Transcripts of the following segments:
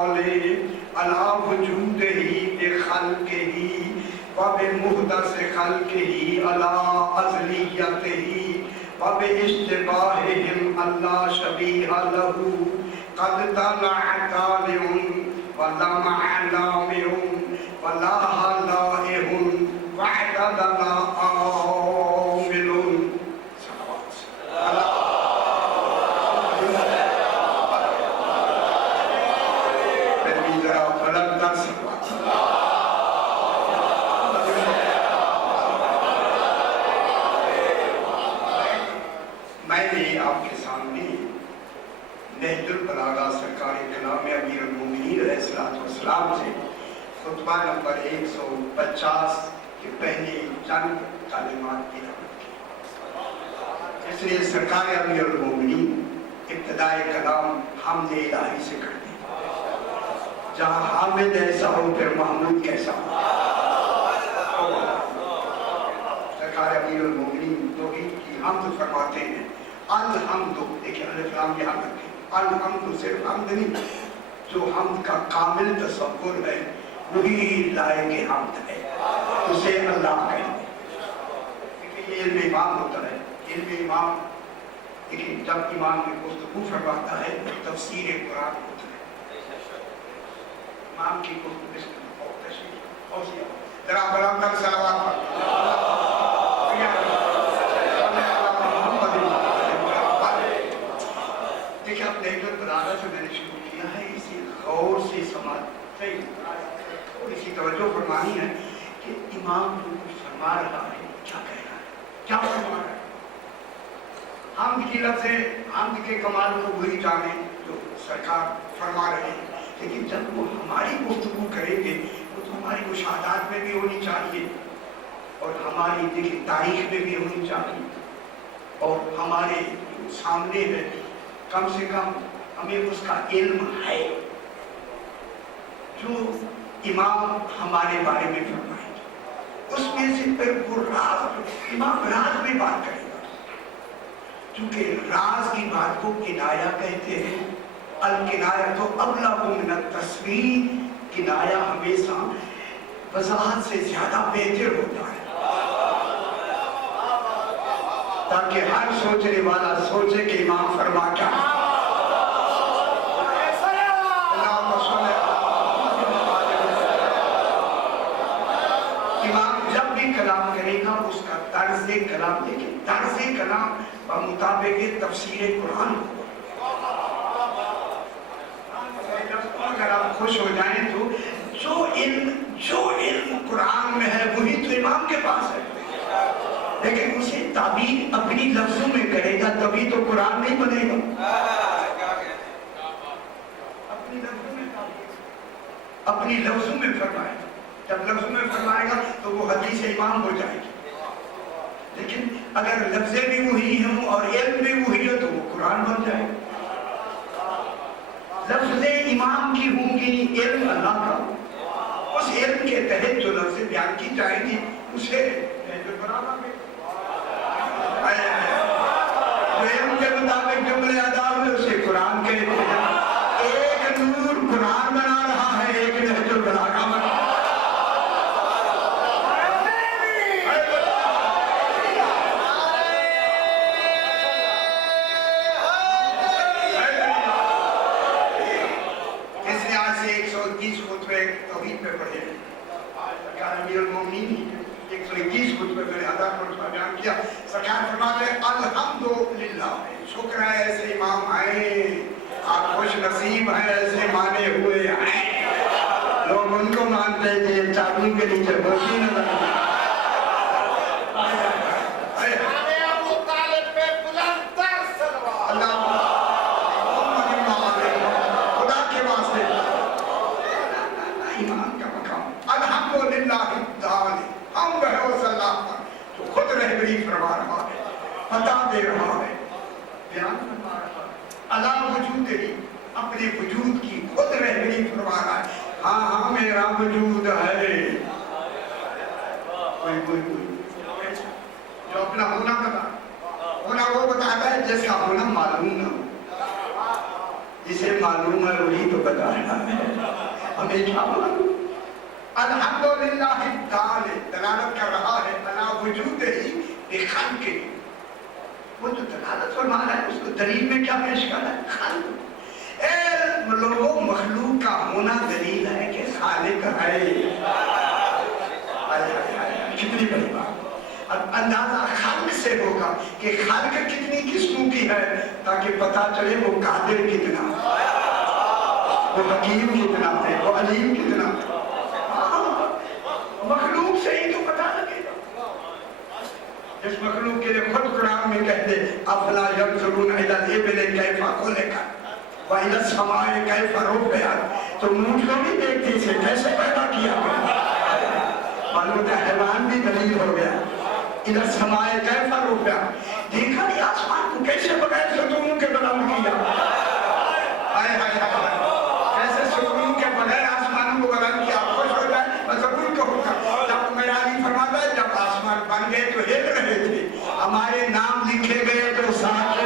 علی وجودہی بخلقہی وبمحدث خلقہی علی ازلیتہی وباشتباہہم اللہ شبیہ لہو قد طلع طالع ولمع لامع ولاح لائح واعتدل عامل. نہج البلاغہ سرکار کلام امیر المومنین علیہ السلام سے خطبہ نمبر 150 کے پہلے چند کلمات کی نقل کی. اس لیے سرکار امیر المومنین ابتدائے کلام حمد الہی سے کرتے ہیں. جہاں حامد ایسا ہو پھر محمود کیسا ہو. سرکار امیر المومنین توحید کی حمد فرماتے ہیں. الحمد، دیکھیں الف لام یہاں رکھیں. الحمد صرف حمد نہیں، جو حمد کا کامل تصور ہے وہی لائق حمد ہے، اسے اللہ کہیں گے. دیکھیں یہ علم امام ہوتا ہے. علم امام دیکھیں جب امام میں گفتگو فرماتا ہے تفسیر قرآن ہوتا ہے. امام کی گفتگو اور تشریح اور ذرا بلند تر صلوات پڑھیں. دیکھیں اب نہج البلاغہ سے میں نے شروع کیا ہے، اسی غور سے سماعت اور اسی توجہ فرمانی ہے کہ امام جو کچھ فرما رہا ہے کیا کہہ رہا ہے، کیا فرما رہا ہے. حمد کی لفظ حمد کے کمال کو وہی جانے جو سرکار فرما رہے ہیں، لیکن جب وہ ہماری گفتگو کریں گے وہ تو ہماری مشاہدات میں بھی ہونی چاہیے اور ہماری دیکھیں تاریخ میں بھی ہونی چاہیے اور ہمارے سامنے ہے. کم سے کم ہمیں اس کا علم ہے جو امام ہمارے بارے میں فرمائیں گے. اس میں سے پھر وہ راز، امام راز میں بات کرے گا کیونکہ راز کی بات کو کنایہ کہتے ہیں. الکنایہ تو ابلغ من التصریح، کنایہ ہمیشہ وضاحت سے زیادہ بہتر ہوتا ہے تاکہ ہر سوچنے والا سوچے کہ امام فرما کیا. امام جب بھی کلام کرے گا اس کا طرز کلام دیکھیں، طرز کلام بمطابق تفسیر قرآن ہوگا. اگر آپ خوش ہو جائیں تو جو علم قرآن میں ہے وہی تو امام کے پاس ہے، لیکن اسے تعبیر اپنی لفظوں میں کرے گا تبھی تو قرآن نہیں بنے گا. اپنی لفظوں میں فرمائے گا. جب لفظوں میں فرمائے گا تو وہ حدیث امام ہو جائے گی. لیکن اگر لفظیں بھی وہی ہوں اور علم بھی وہی ہے تو وہ قرآن بن جائے گا. لفظیں امام کی ہوں گی، علم اللہ کا. اس علم کے تحت جو لفظیں بیان کی جائیں گی اسے برابر میں علم کے مطابق جملے ادا ہوئے اسے قرآن کہتے ہیں. ایک نور قرآن بنا رہا ہے، ایک نہج البلاغہ بنا رہا ہے. اس لحاظ سے 121 خطبے توحید پہ پڑھے ہیں. امیر المومنین 121 خطبے میں ادا خطبہ بیان کیا. سرکار فرماتے ہیں الحمدللہ، شکر ہے ایسے امام آئے، آپ خوش نصیب ہیں ایسے مانے ہوئے ہیں. لوگ ان کو مانتے تھے چادر کے نیچے بوسی نہ لگا. خدا کے واسطے ایمان کا مقام الحمدللہ تعالی ہم بہوس اللہ پر جو خود رہبری فرما رہا ہے، بتا دے رہا ہے، بیان فرما رہا ہے. اللہ وجود ہی اپنے وجود کی خود رہبری فرما رہا ہے. ہاں ہاں میرا وجود ہے. کوئی جو اپنا ہونا بتا، ہونا وہ بتاتا ہے جس کا ہونا معلوم نہ ہو. جسے معلوم ہے وہی تو بتا رہا ہے، ہمیں کیا معلوم؟ الحمدللہ دال دلالت کر رہا ہے علی وجود ہی بخلق، وہ جو دلالت فرما رہا ہے اس کو دلیل میں کیا پیش کر رہا ہے؟ خلق۔ اے لوگوں، مخلوق کا ہونا دلیل ہے کہ خالق ہے۔ کتنی بڑی بات! اب اندازہ خلق سے ہوگا کہ خلق کتنی قسموں کی ہے، تاکہ پتا چلے وہ قادر کتنا، وہ حکیم کتنا ہے، وہ علیم کتنا ہے۔ مخلوق سے ہی تو پتا لگے گا۔ جس مخلوق کے لیے خود قرآن میں کہتے افلا ينظرون الى الابل کیف خلقت والى السماء کیف رفعت، تو اونٹ کو بھی دیکھتے اسے کیسے پیدا کیا گیا، معلوم ہے حیوان بھی دلیل ہو گیا۔ الى السماء کیف رفعت، دیکھا نہیں آسمان کو کیسے بغیر ستونوں کے بلند کیا، ہائے ہائے ہائے، کیسے ستونوں کے بغیر آسمانوں کو بلند کیا۔ خوش ہو جائے میں ضرور کہوں گا، جب میرا علی فرماتا ہے جب آسمان بن گئے تو ہل رہے تھے، ہمارے نام لکھے گئے تو ساتھ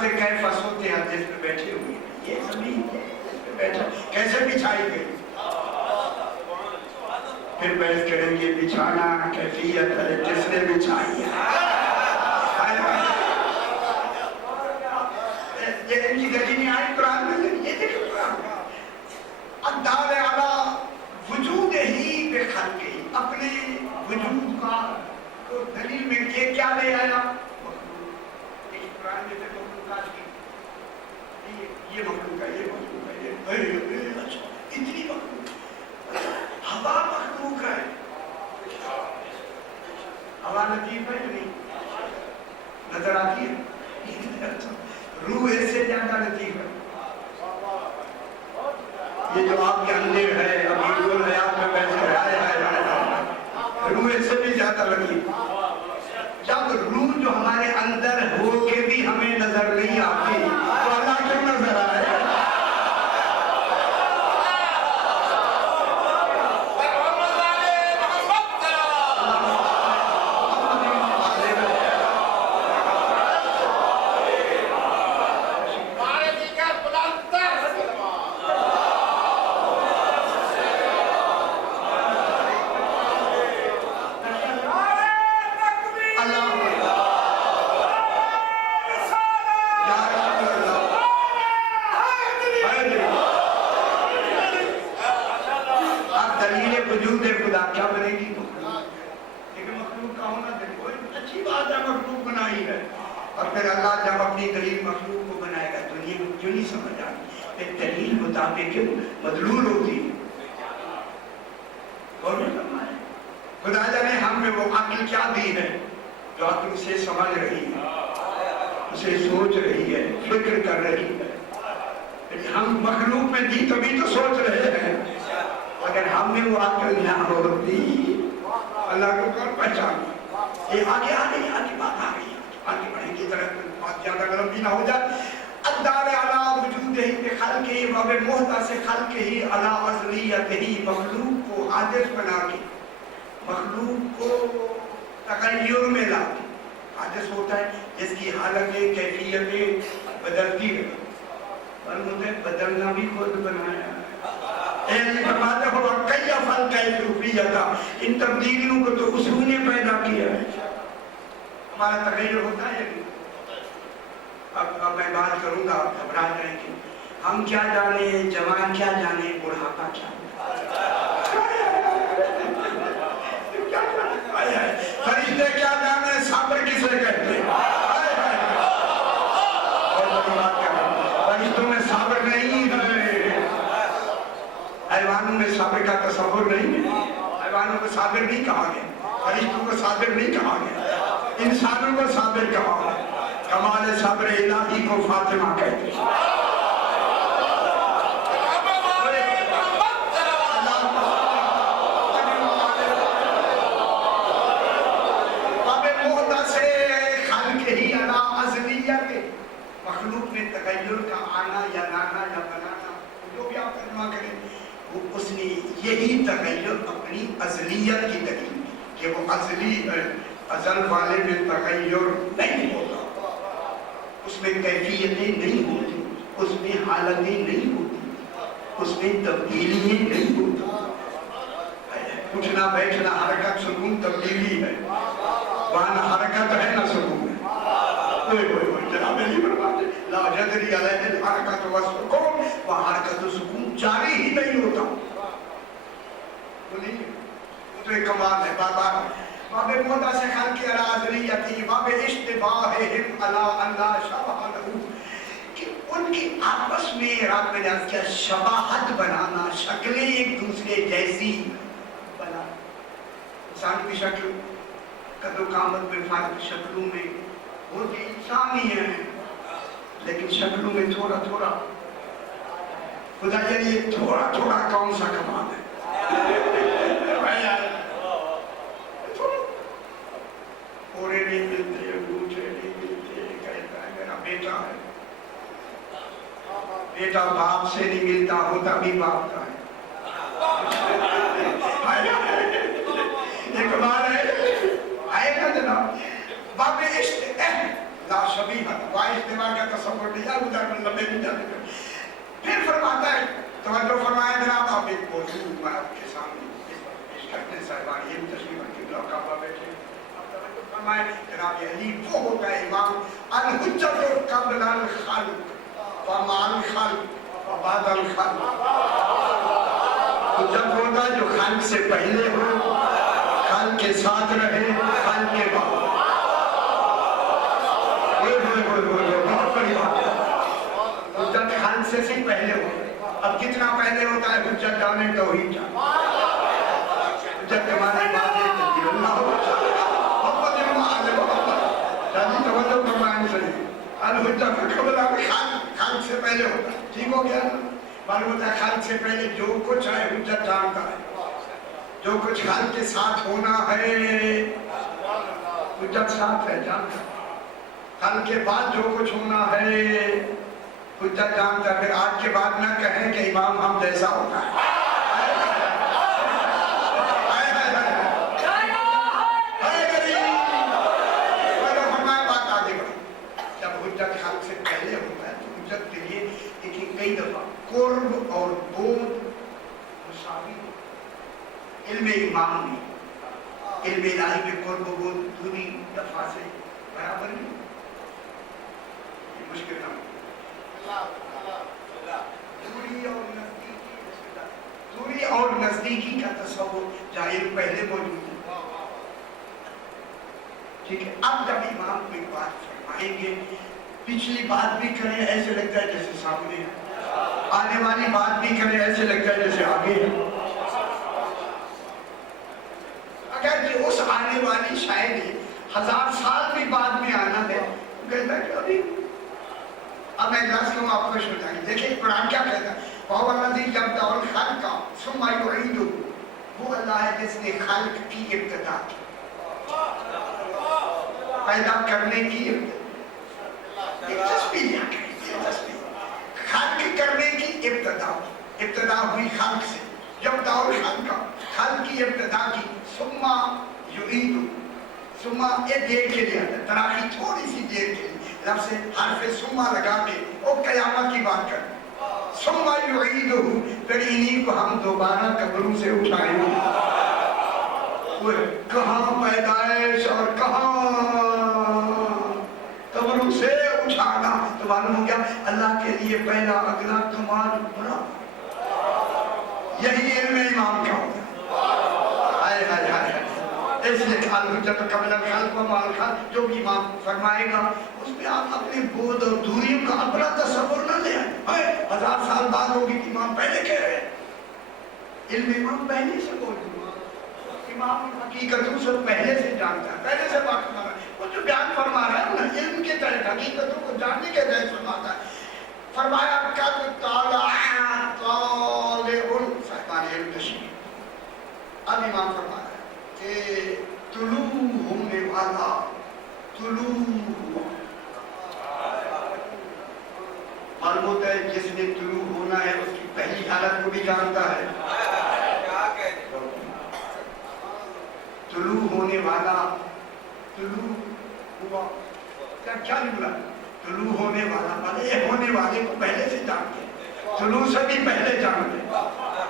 سے کیسے سوتے ہیں جس پہ بیٹھے ہوئے ہیں، یہ زمین ہے جس پہ بیٹھے کیسے بچھائی گئی، پھر بحث کریں گے بچھانا کیفیت ہے کس نے بچھائی ہے۔ یہ ان کی گلی میں آئی قرآن میں، یہ دیکھو قرآن الدال علی وجود ہی بخلق ہی، اپنے وجود کا دلیل میں کیا لے آیا؟ قرآن میں سے مخلوقات کی، یہ مخلوق ہے، یہ مخلوق ہے، یہ اچھا اتنی مخلوق، ہوا مخلوق ہے، ہوا لطیف ہے نہیں نظر آتی ہے، روح اس سے زیادہ لطیف ہے۔ یہ جو آپ کے اندر ہے ابھی گل حیات میں بیٹھ کر آئے روح اس سے بھی زیادہ لطیف۔ جب روح جو ہمارے اندر ہو کے بھی ہمیں نظر نہیں آتی تو اللہ کیوں نظر آئے؟ وجود خدا کیا بنے گی؟ لیکن مخلوق کا ہونا دیکھو اچھی بات ہے، مخلوق بنائی ہے، اور پھر اللہ جب اپنی دلیل مخلوق کو بنائے گا دنیا کو کیوں نہیں سمجھ آئی؟ ایک دلیل مطابق کیوں مدلول ہوتی ہے۔ اور خدا جانے ہم میں وہ عقل کیا دی ہے جو عقل اسے سمجھ رہی ہے، اسے سوچ رہی ہے، فکر کر رہی ہے۔ ہم مخلوق میں دی تبھی تو سوچ رہے ہیں، اگر ہم میں وہ عقل نہ ہوتی اللہ کو کون پہچان۔ یہ آگے آگے بات آ گئی، آگے بڑھیں گی طرح بات زیادہ لمبی نہ ہو جائے۔ الدال علی وجود ہی بخلق ہی وبمحدث خلق ہی علی ازلیت ہی، مخلوق کو حادث بنا کے، مخلوق کو تغیر میں لا کے، حادث ہوتا ہے جس کی حالتیں کیفیتیں بدلتی رہے، بدلنا بھی خود بنایا ہے۔ فرماتے ہو کئی افعال کیفیتا، ان تبدیلیوں کو تو اصول نے پیدا کیا ہے۔ ہمارا تغیر ہوتا ہے۔ اب میں بات کروں گا، آپ گھبرا جائیں گے۔ ہم کیا جانے، جوان کیا جانے، بڑھاپا کیا جانے، فرشتے کیا جانے، صبر کسے کہتے ہیں۔ فرشتوں میں صبر نہیں ہے، حیوانوں میں صابر کا تصور نہیں ہے، حیوانوں کو صابر نہیں کہا گیا، فرشتوں کو صابر نہیں کہا گیا، انسانوں کو صابر کہا گیا۔ کمال صبر الہی کو فاطمہ کہتے ہیں۔ مخلوق میں تغیر کا آنا یا لانا یا بنانا، جو بھی آپ ترجمہ کریں، ازلیت کی دلیل کہ وہ ازلی ہے، ازل والے میں تغیر نہیں ہوتا، اس میں کیفیتیں نہیں ہوتی، اس میں حالتیں نہیں ہوتی، اس میں تبدیلیاں نہیں ہوتی۔ اٹھنا بیٹھنا حرکت سکون تبدیلی ہے، وہاں نہ حرکت ہے نہ سکون ہے۔ جناب علی فرماتے لا جدری علیہ الحرکت والسکون، وہاں حرکت و سکون جاری ہی نہیں ہوتا۔ بولیے وہ تو ایک کمال ہے۔ باب مودا سے خلق اراضیتی باب اشتباہہم علی اللہ شبہ لہو، کہ ان کی آپس میں رات میں نے کیا شباہت بنانا، شکلیں ایک دوسرے جیسی بنا۔ انسان کی شکل قد و قامت میں فرق شکلوں میں ہوتی انسان ہی ہیں، لیکن شکلوں میں تھوڑا تھوڑا خدا جانے یہ تھوڑا تھوڑا کون سا کمال ہے۔ پورے نہیں ملتے، انگوٹھے نہیں ملتے، کہتا ہے میرا بیٹا ہے، بیٹا باپ سے نہیں ملتا، ہوتا بھی باپ کا ہے۔ یہ کمال ہے، آئے گا جناب باب عشق لا شبیہ وا اجتماع کا تصور نہیں، ادھر میں لمبے بھی جانے کا۔ پھر فرماتا ہے، توجہ فرمائے جناب، آپ ایک موضوع میں آپ کے سامنے پیش کرتے ہیں صاحبان، یہ تشریف رکھیں لوگ کعبہ بیٹھے فرمائے جناب علی وہ ہوتا ہے امام الحجت قبل الخلق ومع الخلق وبعد الخلق۔ حجت ہوتا ہے جو خلق سے پہلے ہو، خلق کے ساتھ رہے، خلق کے بعد۔ بہت بڑی بات ہے، حجت خلق سے صرف پہلے ہو۔ اب کتنا پہلے ہوتا ہے حجت جانے توحید جانے، حجت ہمارے بعد تدبیر اللہ ہوتا ہے۔ توجہ فرمائیں صحیح، الحجت قبل الخلق، خلق سے پہلے ہوتا ہے، ٹھیک ہو گیا نا؟ معلوم ہوتا ہے خلق سے پہلے جو کچھ ہے حجت جانتا ہے، جو کچھ خلق کے ساتھ ہونا ہے حجت ساتھ ہے، جانتا ہے۔ خلق کے بعد جو کچھ ہونا ہے حجت جانتا ہے۔ پھر آج کے بعد نہ کہیں کہ امام ہم جیسا ہوتا ہے۔ کئی دفعہ قرب اور بود مساوی ہو، علم امام میں علم الہی میں قرب و بود دوری دفعہ سے برابر نہیں، یہ مشکل نہ ہو۔ دوری اور نزدیکی کا تصور جہاں علم پہلے موجود ہے، ٹھیک ہے۔ اب جب امام کوئی بات فرمائیں گے، پچھلی بات بھی کریں ایسے لگتا ہے جیسے سامنے ہے، آنے والی بات بھی کریں ایسے لگتا ہے جیسے آگے ہے۔ اگر کہ اس آنے والی شاید 1000 سال بھی بعد میں آنا ہے، کہتا ہے کہ ابھی اب میں درس لوں آپ خوش ہو جائیں گے۔ دیکھیں قرآن کیا کہتا ہے، وَهُوَ الَّذِي يَبْدَأُ الْخَلْقَ ثُمَّ يُعِيدُهُ، وہ اللہ ہے جس نے خلق کی ابتدا کی، پیدا کرنے کی خلق کرنے کی ابتدا ہوئی خلق سے، جب دور خلق کی ابتدا کی، ثم یعید، ثم یہ دیر کے لیے تراخی تھوڑی سی دیر کے لیے لفظ حرف ثم لگا کے وہ قیامت کی بات کر، ثم یعید، پھر انہی کو ہم دوبارہ قبروں سے اٹھائیں گے۔ کہاں پیدائش اور کہاں قبروں سے اٹھانا، تو معلوم ہو گیا اللہ کے لیے پہلا اگلا کمال بڑا، یہی علم امام کا ہوتا ہے۔ اس لیے الحجت قبل الخلق ومع الخلق، جو بھی امام فرمائے گا اس میں آپ اپنے بود اور دوریوں کا اپنا تصور نہ لے آئے۔ 1000 سال بعد ہوگی کہ امام پہلے کہہ رہے ہیں، علم امام پہلے سے موجود، امام حقیقتوں سے پہلے سے جانتا ہے، پہلے سے واقف ہے۔ وہ جو بیان فرما رہا ہے نا، علم کے تحت حقیقتوں کو جاننے کے تحت فرماتا ہے۔ فرمایا قد طالع طالع صاحبان علم تشریح، اب امام فرما رہا ہے کہ طلوع ہونے والا، طلوع معلوم ہوتا ہے جس نے طلوع ہونا ہے اس کی پہلی حالت کو بھی جانتا ہے۔ طلوع ہونے والا طلوع ہوا، کیا نکلا؟ طلوع ہونے والا، بھلے ہونے والے کو پہلے سے جانتے ہیں، طلوع سے بھی پہلے جانتے ہیں،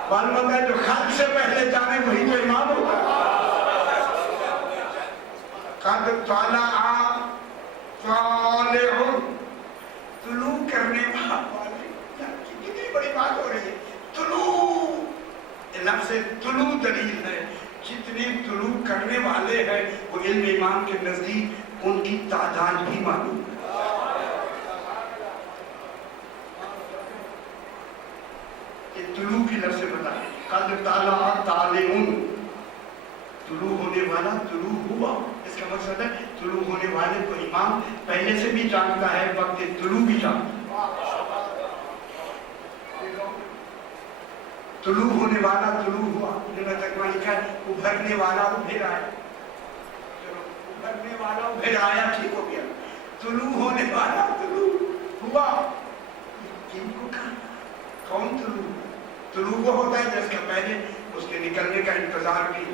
معلوم ہے جو خلق سے پہلے جانے وہی تو امام ہوگا۔ قد طلع طالع، طلوع کرنے والے، کتنی بڑی بات ہو رہی ہے۔ طلوع لفظ طلوع دلیل ہے، جتنے طلوع کرنے والے ہیں وہ علم امام کے نزدیک ان کی تعداد بھی معلوم ہے۔ یہ طلوع کی لفظ بتا، قد طلع طالع، طلوع ہونے والا طلوع ہوا، اس کا مقصد ہے طلوع ہونے والے کو امام پہلے سے بھی جانتا ہے، وقت طلوع بھی جانتا ہے۔ طلوع ہونے والا طلوع ہوا، ترجمہ لکھا ہے ابھرنے والا ابھر آیا، چلو ابھرنے والا ابھر آیا ٹھیک ہو گیا، طلوع ہونے والا طلوع ہوا، جن کو کہا کون طلوع؟ طلوع وہ ہوتا ہے جس کا پہلے اس کے نکلنے کا انتظار بھی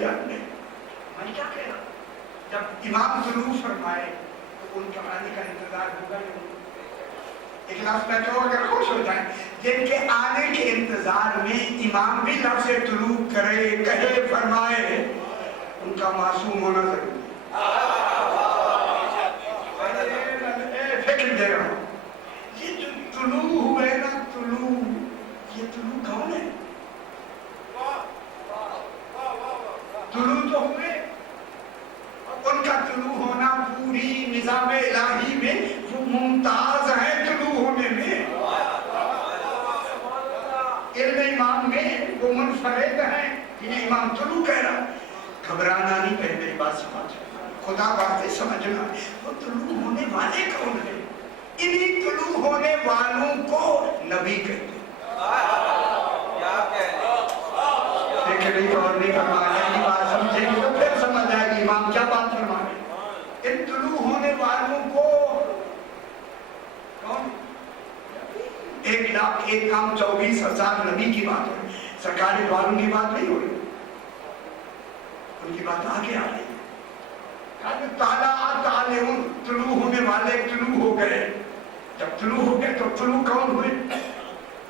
یاد نہیں۔ میں کیا کہہ رہا ہوں، جب امام طلوع فرمائے تو ان کا آنے کا انتظار ہوگا یا نہیں؟ اخلاص میں کہو اگر خوش ہو جائیں، جن کے آنے کے انتظار میں امام بھی لفظ طلوع کرے، کہے، فرمائے، ان کا معصوم ہونا ضروری ہے۔ فکر دے رہا ہوں، یہ جو طلوع ہوئے نا طلوع، یہ طلوع کون ہے؟ طلوع تو ہوئے، ان کا طلوع ہونا پوری نظام الہی میں وہ ممتاز ہے، طلوع ہونے میں علم امام میں وہ منفرد ہیں، انہیں امام طلوع کہہ رہا۔ گھبرانا نہیں، پہلے میری بات سمجھ، خدا باتیں سمجھنا، وہ طلوع ہونے والے کون ہیں؟ انہیں طلوع ہونے والوں کو نبی کہتے ہیں۔ لیکن نہیں اور نہیں فرمایا، یہ بات سمجھیں گے تو پھر سمجھ آئے گی امام کیا بات فرما رہے ہیں۔ ان طلوع ہونے والوں کو کون؟ 1,24,000 نبی کی بات ہو رہی، سرکار والوں کی بات نہیں ہو رہی، ان کی بات آگے آ رہی ہے۔ قد طلع طالع، طلوع ہونے والے طلوع ہو گئے۔ جب طلوع ہو گئے تو طلوع کون ہوئے؟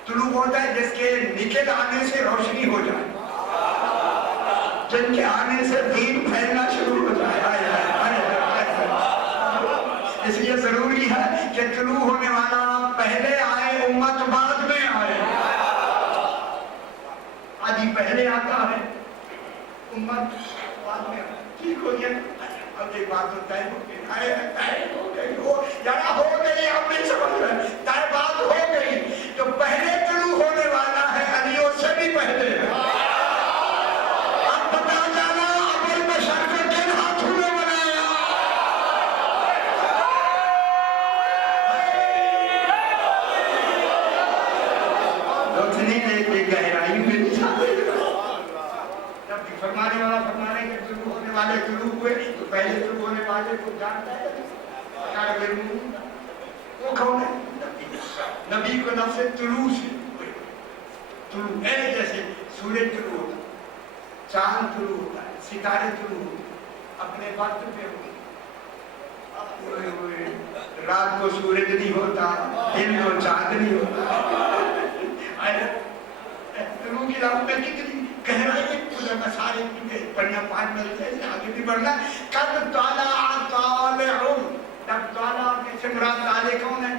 طلوع ہوتا ہے جس کے نکل آنے سے روشنی ہو جائے، جن کے آنے سے دین پھیلنا شروع ہو جائے۔ اس لیے ضروری ہے کہ طلوع ہونے والا پہلے آئے، امت بعد میں آئے۔ آدھی پہلے آتا ہے، امت بعد میں آئے، ٹھیک ہو گیا۔ اب ایک بات ہوتا ہے یہاں ہو گئی، آپ نہیں سمجھ رہے، طے بات ہو گئی، جو پہلے طلوع ہونے والا ہے علی اس سے بھی پہلے ہے۔ اب بتا جانا ابل بشر کو کن ہاتھوں میں بنایا؟ روشنی دیکھ کے گہرائی میں نہیں جاتے۔ جب فرمانے والا فرمانے کے طلوع ہونے والے طلوع ہوئے تو پہلے طلوع ہونے والے کو جانتا ہے، وہ کون ہے؟ نبی کو لفظ طلوع سے طلوع ہے، جیسے سورج طلوع ہوتا ہے، چاند طلوع ہوتا ہے، ستارے طلوع ہوتے ہیں، اپنے وقت پہ ہوتے ہیں۔ رات کو سورج نہیں ہوتا، دن کو چاند نہیں ہوتا۔ طلوع کی لفظ میں کتنی گہرائی ہے، علماء سارے پڑھنا پانچ ملتے ہیں، آگے بھی بڑھنا۔ قد طلع طالع، جب طالع سے مراد طالع کون ہے؟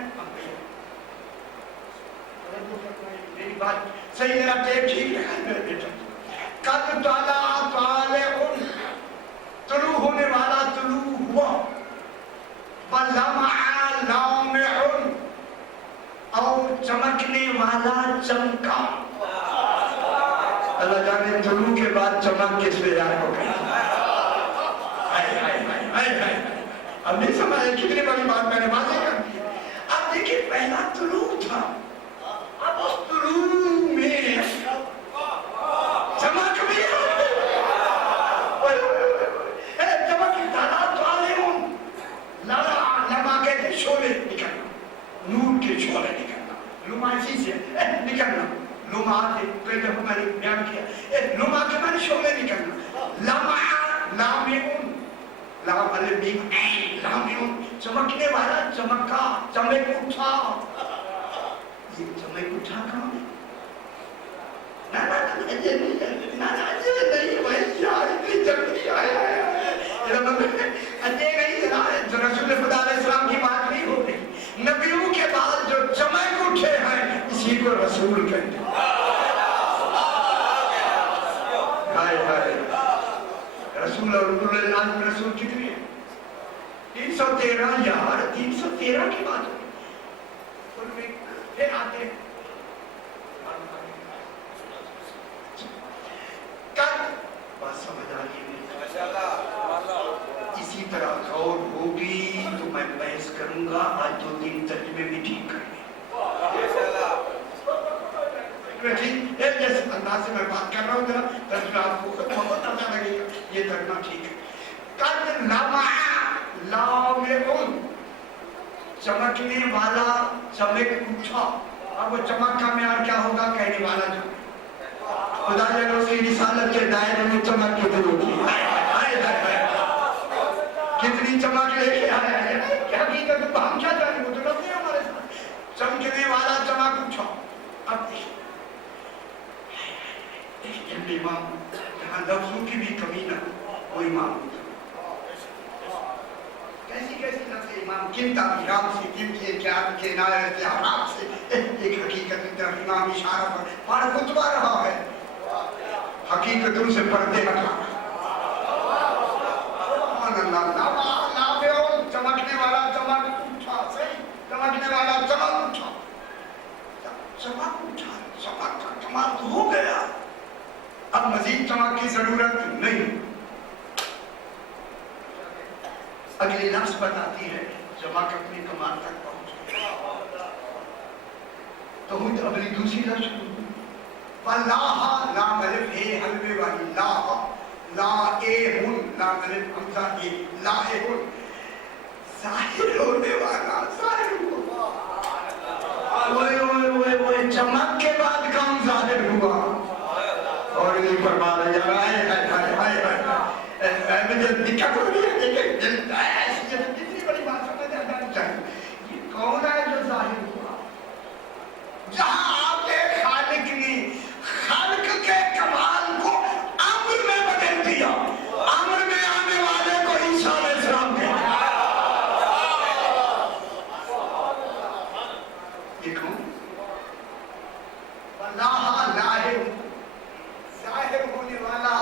میری بات صحیح ہے، اب ٹیپ ٹھیک ہے میرے بیٹا۔ قد طلع طالع، طلوع ہونے والا طلوع ہوا، ولمع لامع، اور چمکنے والا چمکا۔ اللہ جانے طلوع کے بعد چمک کس مزاج کو کہتے ہیں۔ اب نہیں سمجھے کتنی بڑی بات میں نے واضح کر دی۔ اب دیکھیں پہلا طلوع تھا، اب اس طلوع میں چمک بھی ہے، چمک طلع طالع، لمع کہتے ہیں شعلے نکلنا، نور کے شعلے نکلنا، لمع اسی سے نکلنا، لمع آتے پہلے ہمارے بیان کیا، لمع کے معنی لام الف میم عین لام میم چمکنے والا چمکا چمک اٹھا. یہ چمک اٹھا کون ہے؟ رسول خدا علیہ السلام کی بات نہیں ہو رہی. نبیوں کے بعد جو چمک اٹھے ہیں اسی کو رسول کہتے ہیں. رسول اور رسول کتنے ہیں؟ 313 یار 313 کی بات ہوئی. پھر آتے ہیں بات سمجھ آ رہی ہے. اسی طرح غور ہوگی تو میں بحث کروں گا. آج 2-3 ترجمے بھی ٹھیک کر لیں. جیسے انداز سے میں بات کر رہا ہوں ترجمہ آپ کو خود بہت اچھا لگے گا. یہ ترجمہ ٹھیک ہے. قد لمع لامع چمکنے والا چمک اٹھا. اب وہ چمک کا معیار کیا ہوگا؟ کہنے والا جو خدا نے اس کی رسالت کے دائرے میں چمک کتنی ہوتی ہے. کتنی چمک لے کے آیا ہے. حقیقت کو ہم کیا جانیں؟ وہ تو لفظ ہے ہمارے ساتھ. چمکنے والا چمک اٹھا. اب دیکھیں امام جہاں لفظوں کی بھی کمی نہ وہ امام ہوتا. کیسی کیسی لفظ امام کن تعبیرات سے کن کے احتیاط کے عنایت کے آرام سے ایک حقیقت کی طرف امام اشارہ پر خطبہ رہا ہے. حقیقتوں سے پردے ہٹا. چمکنے والا چمک اٹھا. صحیح چمکنے والا چمک اٹھا. چمک اٹھا چمک کا کمال تو ہو گیا. اب مزید چمک کی ضرورت نہیں. اگلی لفظ بتاتی ہے چمک اپنی کمال تک پہنچ گئی. تو ہوں اگلی دوسری لفظ واللہ لام الف ہے حلوے والی لا لا اے ہن لام الف حمزہ اے لا اے ہن ظاہر ہونے والا ظاہر ہوا. وہ چمک کے بعد کام ظاہر ہوا. اور نہیں فرما رہا یار مجھے دقت ہو رہی ہے. کتنی بڑی بات سمجھ آ جانی چاہیے. یہ کون ہے جو ظاہر ہوا؟ جہاں آپ کے خالق نے خلق کے کمال کو امر میں بدل دیا. امر میں آنے والے کو عیسیٰ علیہ السلام کہتے ہیں. دیکھو اللہ لاہر ظاہر ہونے والا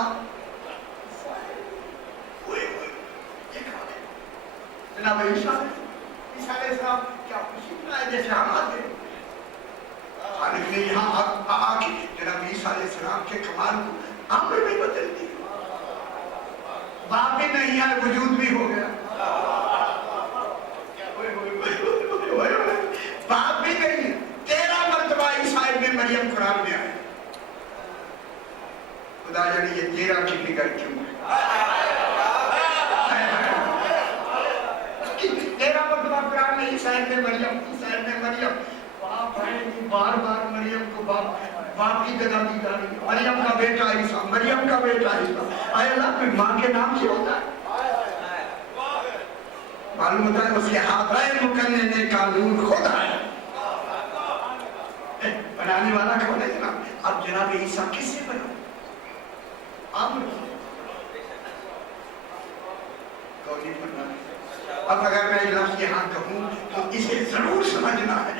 جناب عیسیٰ علیہ السلام کیا خوشی منائے جیسے ہم آتے ہیں. خالق نے یہاں آ کے جناب عیسیٰ علیہ السلام کے کمال کو امر میں بدل دی. باپ بھی نہیں آئے وجود بھی ہو گیا. باپ بھی نہیں. 13 مرتبہ عیسیٰ ابن مریم قرآن میں آئے. خدا جانے یہ 13 کی فکر کیوں ہے. 13 مرتبہ قرآن میں عیسیٰ ابن مریم باپ ہے. بار بار مریم کو باپ کی جگہ دی جا رہی ہے. مریم کا بیٹا عیسیٰ مریم کا بیٹا عیسیٰ. اے اللہ کوئی ماں کے نام سے ہوتا ہے؟ معلوم ہوتا ہے اس کے ہاتھائے مکننے کا نور خدا ہے. بنانے والا کون ہے جناب؟ اب جناب عیسیٰ کس سے بنا؟ اب اگر میں لفظ یہاں کہوں تو اسے ضرور سمجھنا ہے.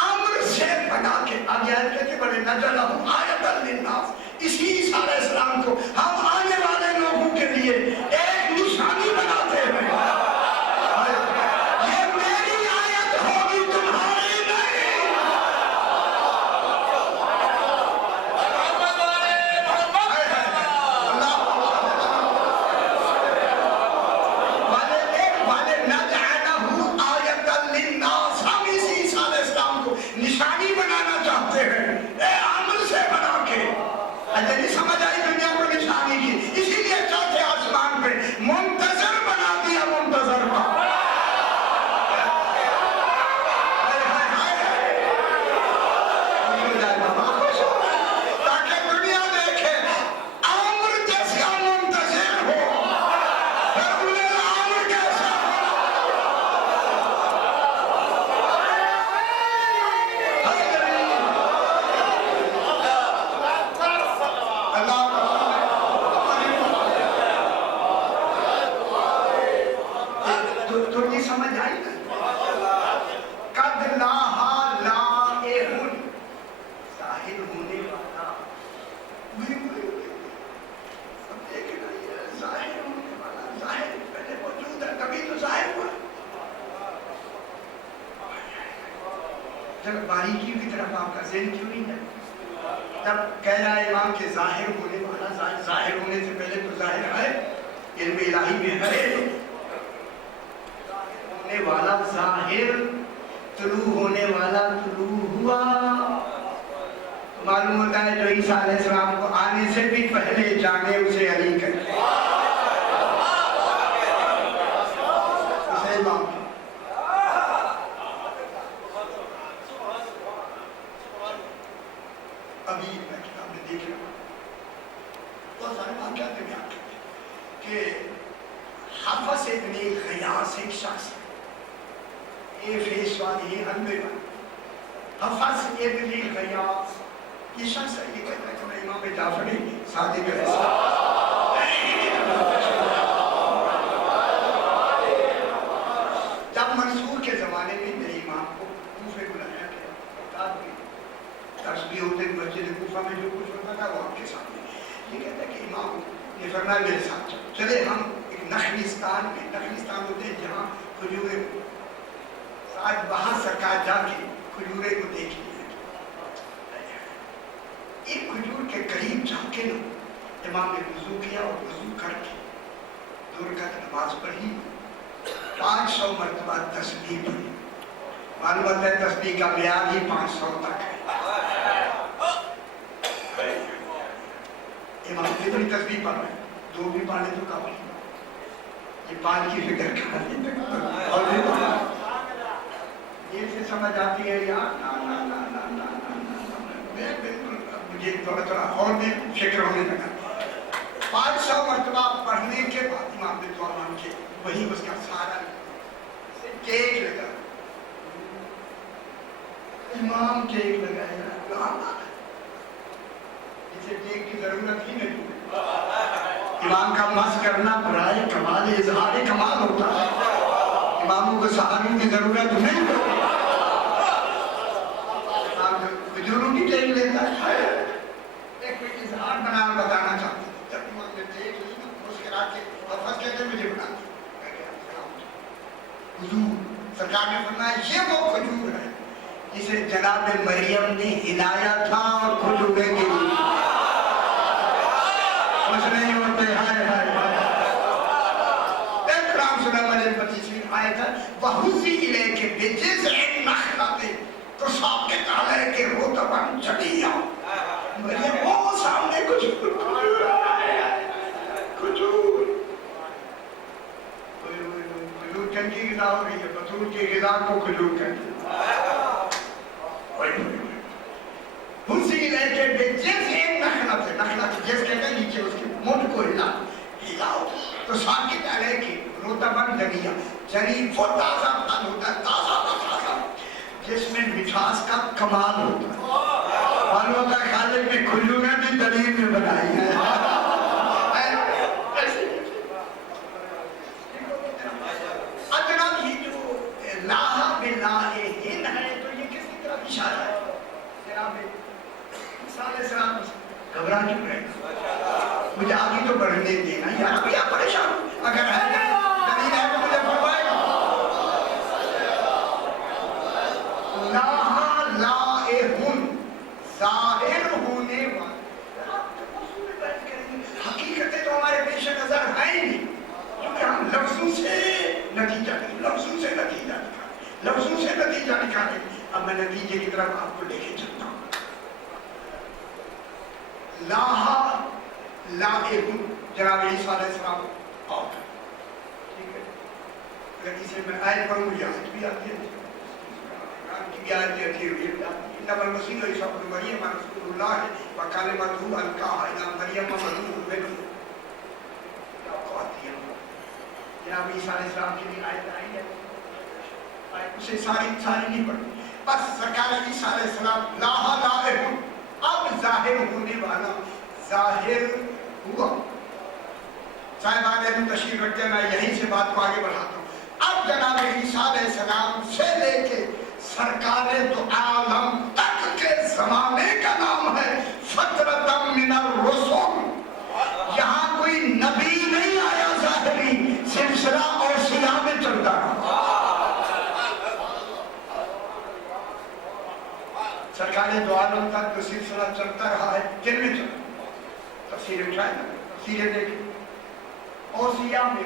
امر سے بنا کے آگے آئے کہتے بڑے نجلہ آیت للناس. اسی عیسیٰ علیہ السلام کو ہم آنے والے لوگوں کے لیے ایک نشانی بناتے ہیں. یہ میری آیت ہوگی تمہاری نہیں. نشانی بنانا چاہتے ہیں اے عمل سے بنا کے. نہیں سمجھ آئی دنیا کو نشانی کی. اسی لیے چوتھے آسمان پہ منتظر بنا دیا. منتظر تاکہ دنیا دیکھے عمر جیسا منتظر ہو. سب دیکھنا یہ ظاہر ہونے والا، ظاہر پہلے موجود ہے کبھی تو ظاہر ہوا. جب باریکیوں کی طرف آپ کا ذہن کیوں نہیں ہے؟ جب کہہ رہا ہے امام کہ ظاہر ہونے والا، ظاہر ہونے سے پہلے تو ظاہر ہے، علم الہی میں ہے ہونے والا ظاہر، طلوع ہونے والا طلوع ہوا. معلوم ہوتا ہے جو عیسیٰ علیہ السلام کو آنے سے بھی پہلے جانے اسے علی کرے، اسے امام. ابھی میں کتاب میں دیکھ رہا ہوں بہت سارے واقعات میں بیان کرتے ہیں کہ حافظ ابن غیاث ایک شخص ہے، یہ فیس والی ہے حلوے والی. حافظ ابن غیاث یہ شخص ہے، یہ کہتا ہے کہ میں امام جعفر صادق علیہ السلام. جب منصور کے زمانے میں میرے امام کو کوفے بلایا گیا، تسبیح ہوتے مسجد کوفہ میں جو کچھ ہوتا تھا وہ آپ کے سامنے. یہ کہتا ہے کہ امام نے فرمایا میرے ساتھ چلے ہم ایک نخلستان میں، نخلستان ہوتے ہیں جہاں کھجورے، آج وہاں سرکار جا کے کھجورے کو دیکھ لیا. ایک کھجور کے قریب جا کے نا امام نے وضو کیا اور وضو کر کے 2 رکعت نماز پڑھی، 500 مرتبہ تسبیح پڑھی. معلوم ہوتا ہے تسبیح کا میعاد ہی 500 تک ہے. امام کتنی تسبیح پڑھ رہے ہیں، 2 بھی پڑھ لیں تو کافی. یہ 5 کی فکر کر لیں اور یہ سے سمجھ آتی ہے یار میں بالکل مجھے تھوڑا اور بھی فکر ہونے لگا. 500 مرتبہ پڑھنے کے بعد امام نے دعا مانگ کے وہی اس کا سارا کیک لگا. امام کیک لگایا، اسے کیک کی ضرورت ہی نہیں. امام کا مس کرنا برائے کمال اظہار کمال ہوتا ہے، اماموں کو سہاروں کی ضرورت نہیں ہوتی. کھجوروں کی کیک لیتا ہے، ایک اظہار بنا بتانا چاہتا ہوں. جب امام نے کیک لی نا مسکرا کے اور فرض کہتے مجھے بنا دیا. حضور سرکار نے فرمایا یہ وہ کھجور ہے جسے جناب مریم نے ہلایا تھا اور کھجوریں گری. کچھ نہیں ہوتے ہائے ہائے ہائے. قرآن سورہ مریم 25 آیت ہے وَحُزِّ إِلَيْكِ بِجِذْعِ النَّخْلَةِ تُسَاقِطْ عَلَيْكِ رُطَبًا جَنِيًّا. مریم وہ سامنے کچھ کھجور چنگی غذا ہو رہی ہے، بطور کی غذا کو کھجور کہتے ہیں. حُزِّ إِلَيْكِ بِجِذْعِ النَّخْلَةِ، نخلہ کی جس کہتے ہیں نیچے اس کی مونٹ کو ہلاؤ تو ساکت علیہ کی رطباً جنیہ، جنی وہ تازہ پھل ہوتا ہے، تازہ جس میں مٹھاس کا کمال ہوتا ہے. معلوم کا خالق میں کھجوریں بھی دلیل میں بنائی ہیں. ادنا ہی جو لاہا بلاہن ہے تو یہ کس کی طرف اشارہ ہے؟ جناب عیسیٰ علیہ السلام گھبرا کیوں رہے؟ مجھے آگے تو بڑھنے دینا یار، کیا پریشان ہوں؟ اگر ہے دلیل ہے تو مجھے فرمائے گا. لاہا لائہن ظاہر ہونے والا. حقیقتیں تو ہمارے پیش نظر ہیں ہی نہیں، کیونکہ ہم لفظوں سے نتیجہ نکالیں. اب میں نتیجے کی طرف آپ کو لے کے چلتا ہوں. لاہا لائہن جناب عیسیٰ علیہ السلام آؤٹ. ٹھیک ہے، اگر اسے میں آیت پڑھوں مجھے آیت بھی آتی ہے، قرآن کی بھی آیت آتی ہے. انما المسیح عیسیٰ ابن مریم رسول اللہ وکلمتہ القاها الی مریم وروح منہ. جناب عیسیٰ علیہ السلام کی بھی آیت آئی ہے، اسے ساری نہیں پڑھتی. بس سرکار عیسیٰ علیہ السلام لاہا لائہن، اب ظاہر ہونے والا ظاہر ہوا. صاحبان علم تشریف رکھتے ہیں، میں یہیں سے بات کو آگے بڑھاتا ہوں. اب جناب عیسیٰ علیہ السلام سے لے کے سرکار دو عالم تک کے زمانے کا نام ہے فترۃ من الرسل. سرکار دو عالم تک جو سلسلہ چلتا رہا ہے جن میں چلتا تفسیر اٹھائے نا تفسیریں دیکھیں اوصیاء میں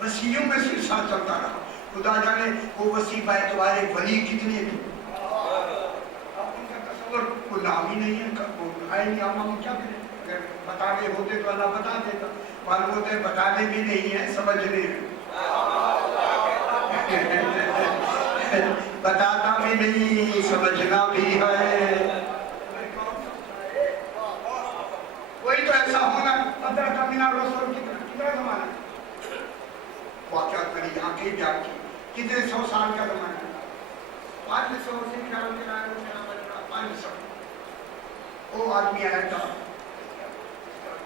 وصیوں میں سلسلہ چلتا رہا خدا جانے وہ وصی باعتبار ولی کتنے تھے اب ان کا تصور کوئی نام ہی نہیں ہے وہ آئے نہیں ہم کیا کریں اگر بتانے ہوتے تو اللہ بتا دیتا معلوم ہوتے ہیں بتانے بھی نہیں ہے سمجھنے ہیں بتانا بھی نہیں سمجھنا بھی ہے وہی تو ایسا ہونا حضرت امینہ رسول کتنا زمانہ واقعات کری یہاں کی بیان کی کتنے 100 سال کا زمانہ ہے 500 سے خیال کے رائے 500 وہ آدمی آیا تھا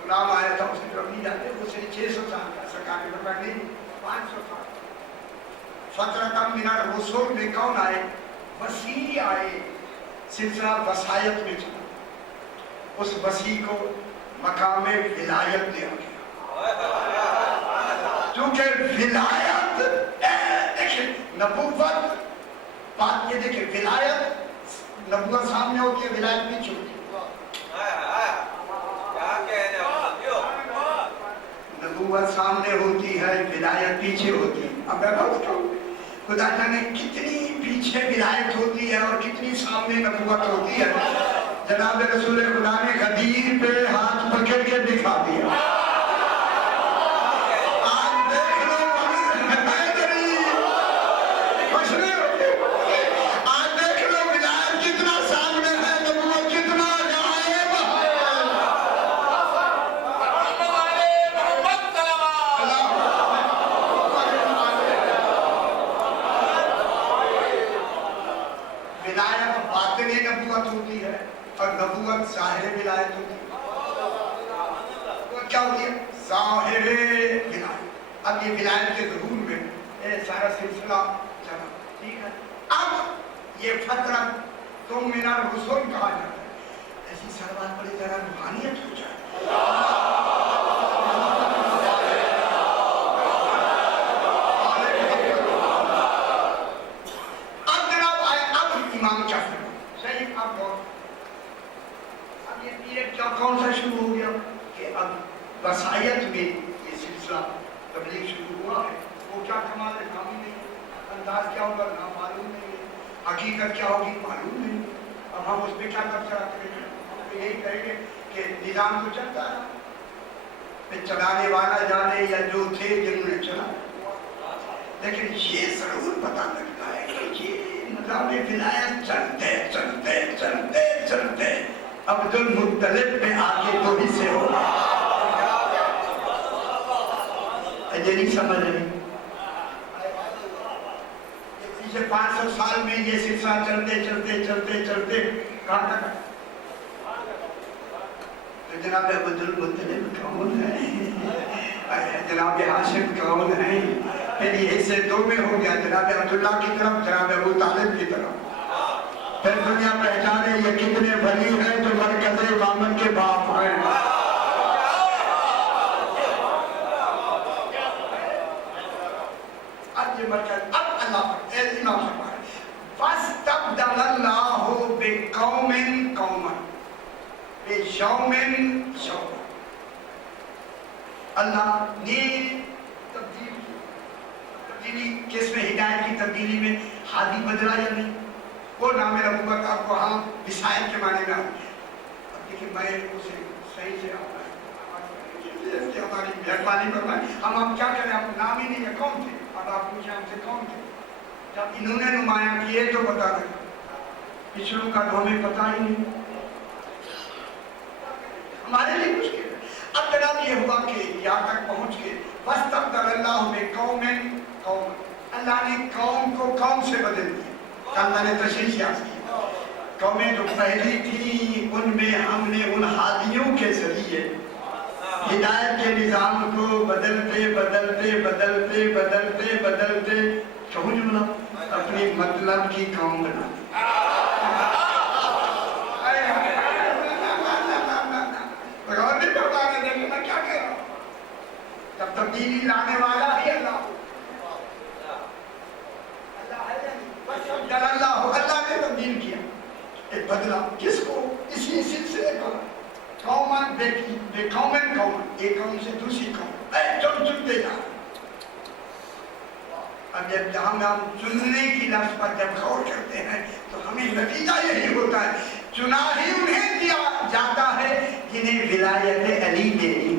غلام آیا تھا اسے جو نہیں جاتے وہ سے 600 سال کا سرکار نے فرمایا نہیں 500 سال فترۃ من الرسل میں کون آئے وصی آئے سلسلہ وصایت میں چلا اس وصی کو مقام ولایت دیا گیا کیونکہ ولایت دیکھیں نبوت بات یہ دیکھیں ولایت نبوت سامنے ہوتی ہے ولایت پیچھے ہوتی ہے نبوت سامنے ہوتی ہے ولایت پیچھے ہوتی ہے اب میں بات کروں خدا جانے کتنی پیچھے ولایت ہوتی ہے اور کتنی سامنے نبوت ہوتی ہے جناب رسول خدا نے غدیر پہ ہاتھ پکڑ کے دکھا دیا آج دیکھ لو آج دیکھ لو ولایت کتنا سامنے ہے نبوت کتنا غائب ولایت باطنی نبوت ہوتی ہے اور نبوت ظاہر ولایت ہوتی ہے کیا ہوتی ہے ظاہر ولایت اب یہ ولایت کے ظہور میں سارا سلسلہ چلا ٹھیک ہے اب یہ فترت تم من الرسل کہا جاتا ہے ایسی سروات بڑی ذرا روحانیت ہو جائے اب جناب آئے اب امام کیا فرمائے صحیح اب یہ پیریڈ کیا کون سا شروع ہو گیا کہ اب وصایت میں یہ سلسلہ تبلیغ شروع ہوا ہے وہ کیا کمال ہے نام ہی نہیں انداز کیا ہوگا نام معلوم نہیں ہے حقیقت کیا ہوگی معلوم نہیں اب ہم اس میں کیا تبصرہ کریں گے ہم تو یہی کہیں گے کہ نظام تو چلتا ہے چلانے والا جانے یا جو تھے جنہوں نے چلا لیکن یہ ضرور پتہ لگتا ہے کہ یہ نظام ولایت چلتے چلتے چلتے چلتے عبد المطلب میں آگے تو ہی سے ہو یہ نہیں سمجھ رہی پیچھے 500 سال میں یہ سلسلہ چلتے چلتے چلتے چلتے کہاں تک تو جناب عبد المطلب کون ہے جناب ہاشم کون ہے پھر یہ حصے دو میں ہو گیا جناب عبداللہ کی طرف جناب ابو طالب کی طرف پھر دنیا پہچانے یہ کتنے ولی ہیں جو مرکز امامت کے باپ ہیں اب یہ مرکز اب اللہ امام فرمائے فَاسْتَبْدَلَ اللَّهُ بِقَوْمٍ قَوْمًا بِيَوْمٍ يَوْمًا اللہ نے تبدیلی کس میں ہدایت کی تبدیلی میں ہادی بدلا یا نہیں وہ نام نبوت آپ کو ہم وصایت کے معنی میں اب دیکھیں میں اسے صحیح سے ہماری مہربانی فرمائیں ہم کیا کریں آپ نام ہی نہیں ہے کون تھے اب آپ پوچھیں ہم سے کون تھے جب انہوں نے نمایاں کیے تو بتا دیں پچھلوں کا تو ہمیں پتہ ہی نہیں ہمارے لیے مشکل ہے اب جناب یہ ہوا کہ یہاں تک پہنچ کے فَاسْتَبْدَلَ اللَّهُ بِقَوْمٍ قَوْمًا اللہ نے قوم کو قوم سے بدل دیا اللہ نے تشریح کیا قومیں جو پہلی تھی ان میں ہم نے ان ہادیوں کے ذریعے ہدایت کے نظام کو بدلتے بدلتے بدلتے بدلتے بدلتے کہوں جملہ اپنی مطلب کی قوم بنا جب تبدیلی لانے والا ہی اللہ اللہ نے تبدیل کیا بدلا کس کو؟ اسی سلسلے کو قومن بے قومن قومن، ایک قوم سے دوسری قوم چنتے جا رہے۔ اب جب ہم چننے کی لفظ پر جب غور کرتے ہیں تو ہمیں نتیجہ یہی ہوتا ہے چنا ہی انہیں دیا جاتا ہے جنہیں ولایت علی دے دی۔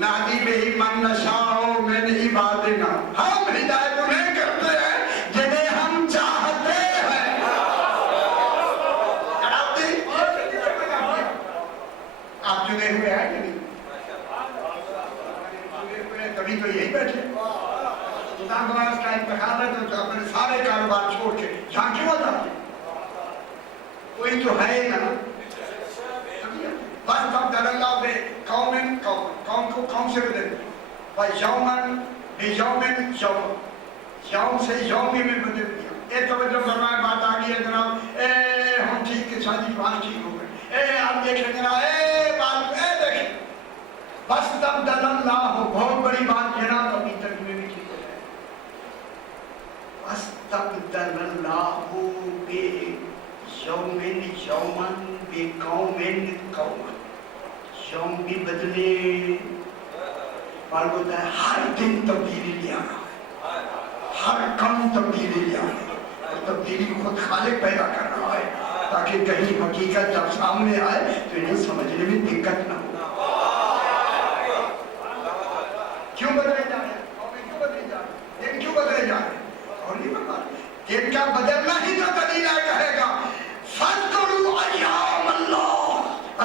نادی بہی من نشاء من عبادنا، ہم ہدایت انہیں کرتے ہیں جنہیں ہم چاہتے ہیں۔ آپ چنے ہوئے ہیں کہ نہیں؟ چنے ہوئے ہیں تبھی تو یہی بیٹھے۔ خدا اس کا انتخاب ہے تو اپنے سارے کاروبار چھوڑ کے یہاں کیوں آتے؟ کوئی تو ہے نا۔ بس تب در اللہ بے قومن قوم، قوم کو قوم سے بدل دیا، بس یومن بے یومن یوم، یوم سے یومی میں بدل دیا۔ اے توجہ فرمائے، بات آگئی ہے جناب، اے ہم ٹھیک کے شادی بات ٹھیک ہو گئے، اے آپ دیکھیں جناب، اے بات اے دیکھیں، بس تب در اللہ، بہت بڑی بات جناب ابھی ترجمے میں ٹھیک ہو جائے، بس تب در اللہ بے یومن یومن بے قومن قومن، یوم بھی بدلے، بال ہوتا ہے ہر دن تبدیلی لے آنا، ہر کم تبدیلی لے آنا، اور تبدیلی کو خود خالق پیدا کر رہا ہے تاکہ کہیں حقیقت جب سامنے آئے تو انہیں سمجھنے میں دقت نہ ہو۔ کیوں بدلے جا رہے ہیں؟ قومیں کیوں بدلے جا رہے ہیں؟ دن کیوں بدلے جا رہے ہیں؟ اور نہیں بتا دن کا بدلنا ہی تو دلیل کہے گا فَاذْكُرُوا أَيَّامَ اللَّهِ،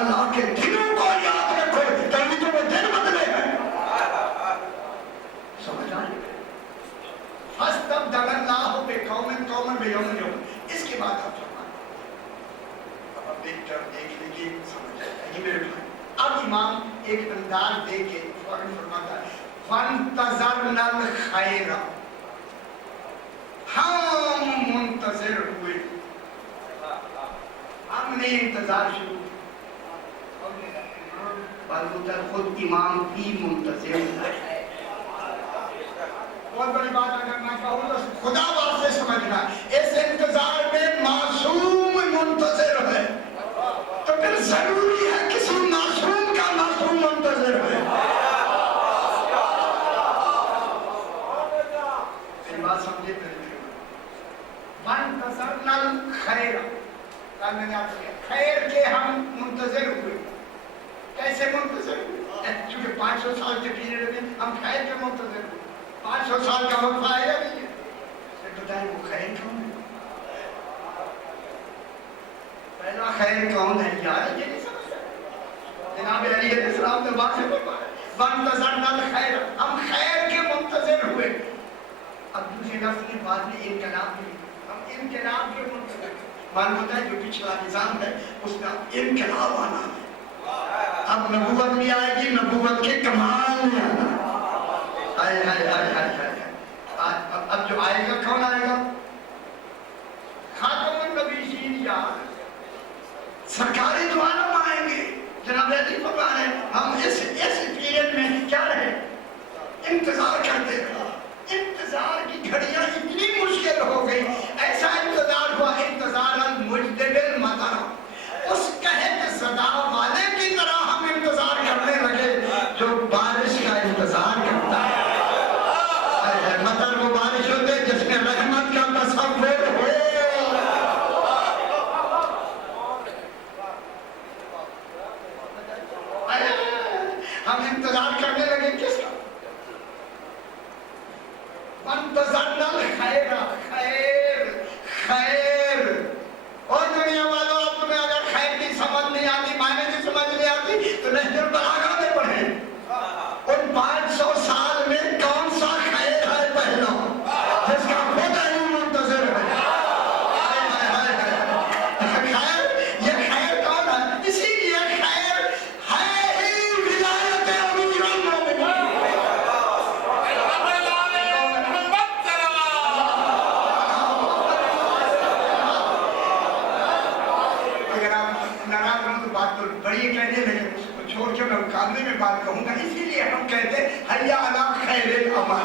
اللہ کے دنوں کو یاد رکھو، کبھی تو وہ دن بدلے ہیں۔ سمجھ آئے؟ فَاسْتَبْدَلَ اللَّهُ بِقَوْمٍ قَوْمًا بِيَوْمٍ يَوْمٍ۔ اس کے بعد آپ فرمائیں، اب آپ دیکھ لیجیے، سمجھ آئے یہ میرے بھائی۔ اب امام ایک انداز دے کے فوراً فرماتا ہے فَانْتَظَرْنَا الْخَيْرَ، ہم منتظر ہوئے، ہم نے انتظار شروع کیا، خود امام بھی منتظر ہے۔ بہت بڑی بات اگر میں کہوں تو خدا واسطے سمجھنا، اس انتظار میں معصوم منتظر ہے، تو پھر ضروری ہے کسی معصوم کا معصوم منتظر ہے۔ میری بات سمجھے پھر منتظرنا الخیر، میں نے آپ کیا خیر کے ہم منتظر ہوئے۔ کیسے منتظر ہوئے؟ چونکہ 500 سال کے پیریڈ میں ہم خیر کے منتظر ہوئے، 500 سال کا وقت آیا نہیں ہے۔ پھر بتائیں وہ خیر کون ہے؟ پہلا خیر کون ہے یار؟ یہ نہیں سمجھتا جناب علی علیہ السلام نے بات ہے منتظرنا الخیر، ہم خیر کے منتظر ہوئے۔ اب دوسرے لفظ نے بعد میں انقلاب بھی، ہم انقلاب کے منتظر، معلوم ہوتا ہے جو پچھلا نظام ہے اس کا انقلاب آنا ہے، اب نبوت بھی آئے گی، نبوت کے کمال میں آنا ہے۔ اب جو آئے گا کون آئے گا؟ خاتم النبیین یا سرکاری دو عالم آئیں گے۔ جناب علی فرما رہے ہیں ہم اس پیریڈ میں کیا رہے؟ انتظار کرتے رہے۔ انتظار کی گھڑیاں اتنی مشکل ہو گئی، ایسا انتظار ہوا انتظار المجدب المطر، اس قحط زدہ والے کی طرح ہم انتظار کرنے لگے جو بارش کا انتظار کرتا ہے۔ مطر وہ بارش ہوتے جس میں رحمت کا تصور ہو۔ ہم انتظار کرنے لگے کس کا؟ منتظرنا الخیر، خیر خیر۔ اور دنیا والوں اب تمہیں اگر خیر کی سمجھ نہیں آتی، معنی کی سمجھ نہیں آتی تو نہج البلاغہ میں پڑھیں۔ ان 500 سال میں کون سا خیر ہے پہلا جس کا خود ہی منتظر ہے؟ خیر، یہ خیر کون ہے؟ اسی لیے خیر ہے ہی ولایت امیر المومنین۔ اگر آپ ناراض ہوں تو بات تو بڑی کہنے لیکن اس کو چھوڑ کے میں مقابلے میں بات کہوں گا، اسی لیے ہم کہتے ہیں حیا علی خیر العمل۔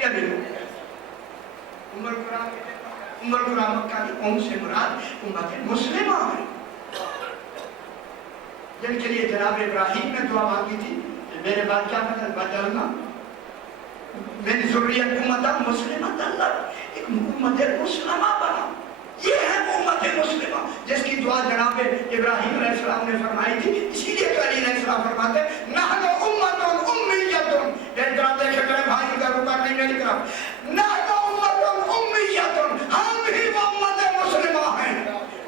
یا نہیں؟ عمر قرآن مکہ کی قوم سے مراد امت مسلمہ ہے، جن کے لیے جناب ابراہیم نے دعا مانگی تھی کہ میرے بعد کیا بدلنا میری ذریت امت مسلمہ اللہ، ایک امت مسلمہ بنا. یہ ہے امت مسلمہ جس کی دعا جناب ابراہیم علیہ السلام نے فرمائی تھی. اسی لیے تو علی علیہ السلام فرماتے ہیں نحن امت امیت. ایک طرح دیکھے میرے بھائی ادھر اوپر نہیں میری طرف، نحن امت امیت، ہم بھی وہ امت مسلمہ ہیں.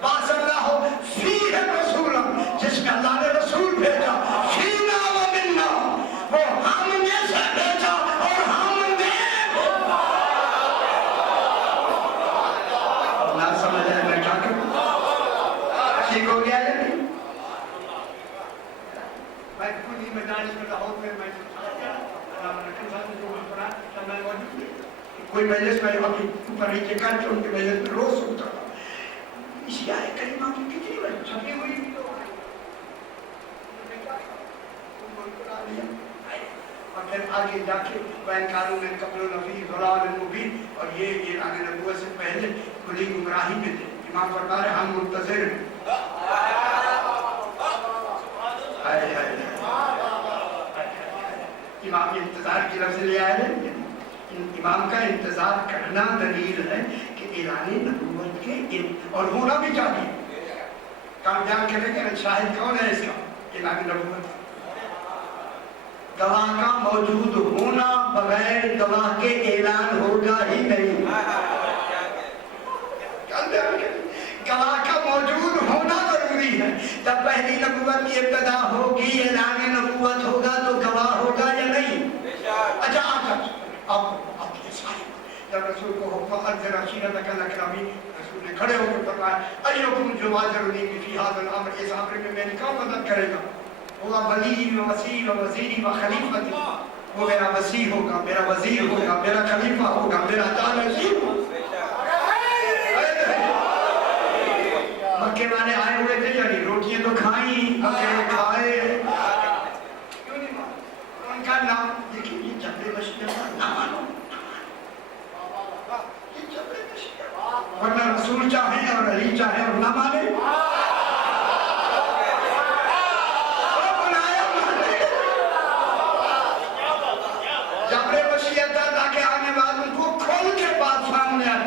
باذ اللہ فیہ رسولا، جس میں اللہ نے رسول بھیجا، فینا و منا، وہ ہم میں سے بھیجا اور ہم نے. اب نہ سمجھ آئے میں کیا کروں؟ ٹھیک ہو گیا یا نہیں؟ میں کلی مدارس میں لاہور میں کوئی مجلس میں ابھی اوپر نیچے کر کے ان کے مجلس میں روز سنتا تھا. اسی آئے کریمہ کی کتنی بڑی چھپی ہوئی بھی اور پھر آگے جا کے بین قانون قبل النفیس ضلال المبین، اور یہ اعلان نبوت سے پہلے کھلی گمراہی میں تھے. امام فرما رہے ہم منتظر ہیں. امام انتظار کی لفظ لے آئے ہیں. امام کا انتظار کرنا دلیل ہے کہ اعلان نبوت کے اور ہونا بھی چاہیے. کام بیان کریں کہ شاہد کون ہے اس کا؟ اعلان نبوت. گواہ کا موجود ہونا بغیر گواہ کے اعلان ہوگا ہی نہیں. گواہ کا موجود ہونا ضروری ہے. جب پہلی نبوت کی ابتدا ہوگی اعلان نبوت ہوگا تو گواہ ہوگا یا نہیں؟ اچھا اب یہ ساری جب رسول کو حکم انذر عشیرتک الاقربین، رسول نے کھڑے ہو کر فرمایا ایکم یبادرنی فی ھذا الامر، اس امر میں میری کون مدد کرے گا؟ وہ ولی و وزیر و وزیری و خلیفتی، وہ میرا وزیر ہوگا، میرا وزیر ہوگا، میرا خلیفہ ہوگا، میرا جانشین ہوگا. مکے والے آئے ہوئے تھے یعنی روٹیاں تو کھائیں، مکے کھائے، کیوں نہیں مانو؟ ان کا نام دیکھیں یہ جبر مشیت نہ مانو، یہ جبر مشیت، ورنہ رسول چاہیں اور علی چاہیں اور نہ مانے. جبر مشیت تاکہ آنے والوں کو کھول کے بات سامنے آئے.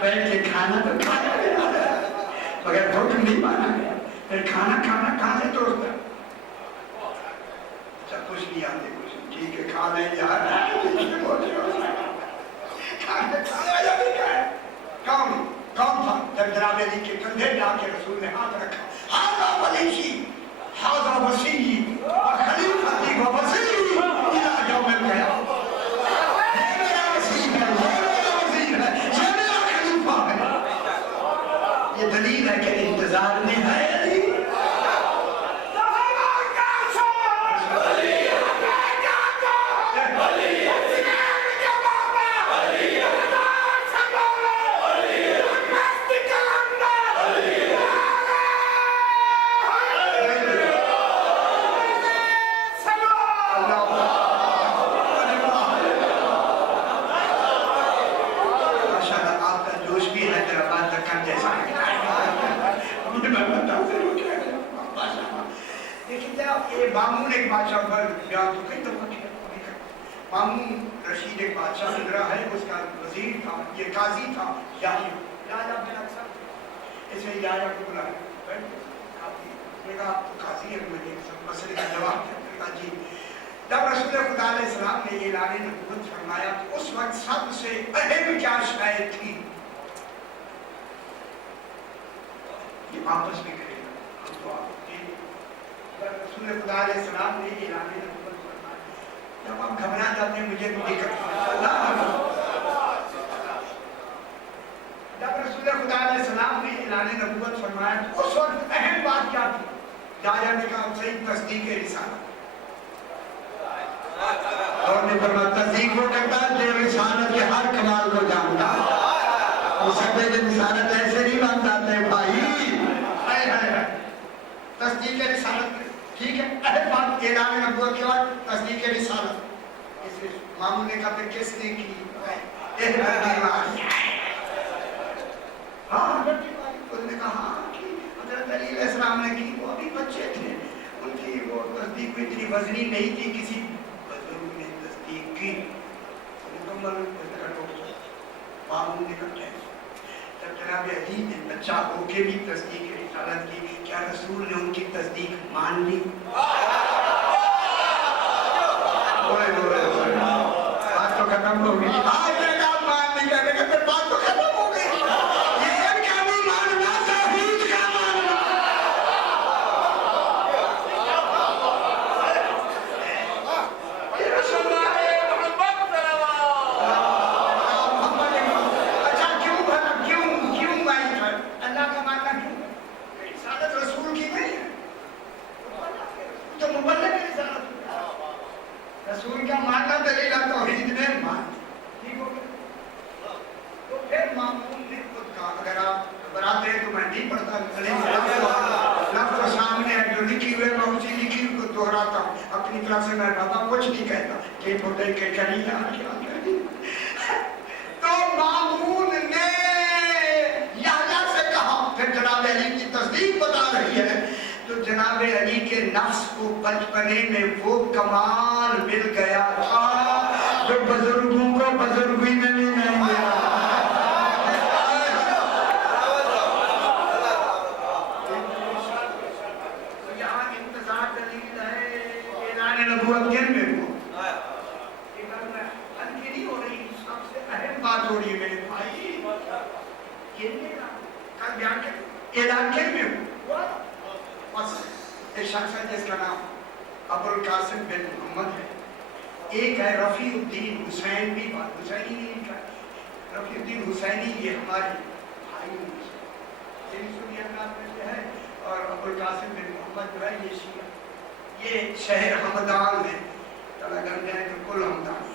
بیٹھ کے کھانا تو کھایا گیا مگر حکم نہیں مانا گیا. پھر کھانا کہاں سے توڑتا؟ اچھا کچھ نہیں آتے کچھ ٹھیک ہے کھا لیں یار. کون تھا؟ جب جناب علی کے کندھے پہ آ کے رسول نے ہاتھ رکھا، ھذا ولیی ھذا وصیی و خلیفتی و وزیری الی یوم القیامہ. یہ دلیل ہے کہ انتظار میں ہے علی. مامون ایک بادشاہ پر بیان تو کئی دفعہ کیا. مامون رشید ایک بادشاہ گزرا ہے، اس کا وزیر تھا، یہ قاضی تھا یحییٰ بن اکثر. اس نے یحییٰ کو بلایا، کہا قاضی ہے مجھے مسئلے کا جواب دے. کہا جی. جب رسول خدا علیہ السلام نے یہ اعلان نبوت فرمایا تو اس وقت سب سے اہم کیا شاید تھی؟ یہ واپس بھی کرے گا ہم تو آپ رسول خدا علیہ السلام نے اعلان نبوت فرمایا. جب آپ گھبرا جاتے ہیں مجھے بھی دقت اعلان نبوت فرمایا تو اس وقت اہم بات کیا تھی؟ یحییٰ نے کہا صحیح تصدیق رسالت. اور نے فرمایا تصدیق وہ کرتا ہے جو رسالت کے ہر کمال کو جانتا ہے. سب رسالت ایسے نہیں بن جاتے بھائی. تصدیق رسالت ٹھیک ہے. اہم بات اعلان نبوت کے بعد تصدیق رسالت. ماموں نے کہا کہ کس نے کی؟ ہاں حضرت نے کہا کہ حضرت علی علیہ السلام نے کی. وہ ابھی بچے تھے, ان کی وہ تصدیق اتنی وزنی نہیں تھی. کسی بزرگ نے تصدیق کی مکمل. ماموں نے کہا جب جناب علی نے بچہ ہو کے بھی تصدیق رسالت کی, کیا رسول نے ان کی تصدیق مان لی؟ بات تو ختم ہو گئی. آج میں کام مان نہیں کرنے کا, بات تو ختم ہو گئی. یہ کیا نہیں ماننا, توحید کا ماننا. اچھا کیوں بھلا, کیوں بھائی اللہ کا ماننا کیوں؟ رسالت رسول کی نہیں ہے تو مبلغ کی رسالت. رسول کا ماننا دلیل توحید میں مان. ٹھیک ہو گیا. تو پھر مامون نے خود کہا اگر آپ گھبراتے ہیں تو میں نہیں پڑھتا, لفظ سامنے ہے جو لکھی ہوئے میں اسی لکھی کو دہراتا ہوں. اپنی طرف سے میں بابا کچھ نہیں کہتا کہ بولے کہ کہیں تو مامون نے یحییٰ سے کہا. پھر جناب علی کی تصدیق بتا رہی ہے تو جناب علی کے نفس کو بچپنے میں وہ کمال مل گیا تھا جو بزرگوں کو بزرگی میں نہیں ملا. تو یہاں انتظار دلیل ہے اعلان نبوت کن میں ہوا. ہلکی نہیں ہو رہی, سب سے اہم بات ہو رہی ہے میرے بھائی. کل بیان کر اعلان کن میں ہوا. ایک شخص ہے جس کا نام ابو القاسم بن محمد ہے. ایک ہے رفیع الدین حسین, بھی بات حسینی نہیں کا. رفیع الدین حسینی یہ ہمارے بھائی سنیہ میں ہے, اور ابو القاسم بن محمد جو ہے یہ شیعہ. یہ شہر ہمدان ہے. تلا گن جائیں تو کل ہمدان ہے.